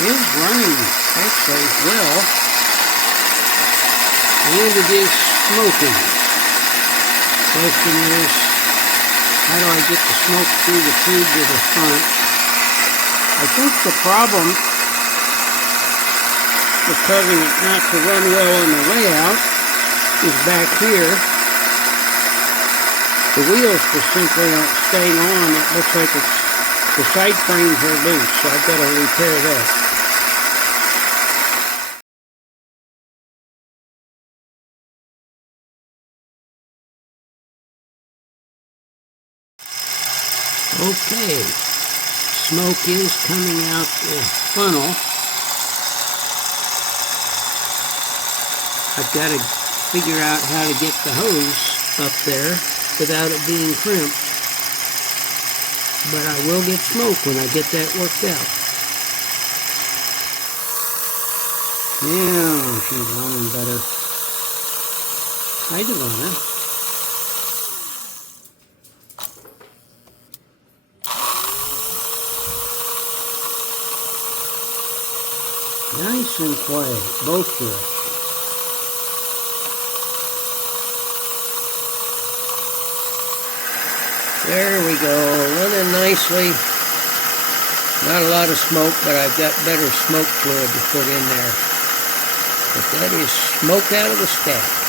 is running actually well, and it is smoking. Question is, how do I get the smoke through the tube to the front? I think the problem with causing it not to run well on the layout is back here. The wheels just simply aren't staying on. It looks like the side frames are loose, so I've got to repair that. Okay, smoke is coming out the funnel. I've got to figure out how to get the hose up there without it being crimped. But I will get smoke when I get that worked out. Yeah, she's running better. Hi, Devonna. Nice and quiet, both directions. There we go, running nicely. Not a lot of smoke, but I've got better smoke fluid to put in there. But that is smoke out of the stack.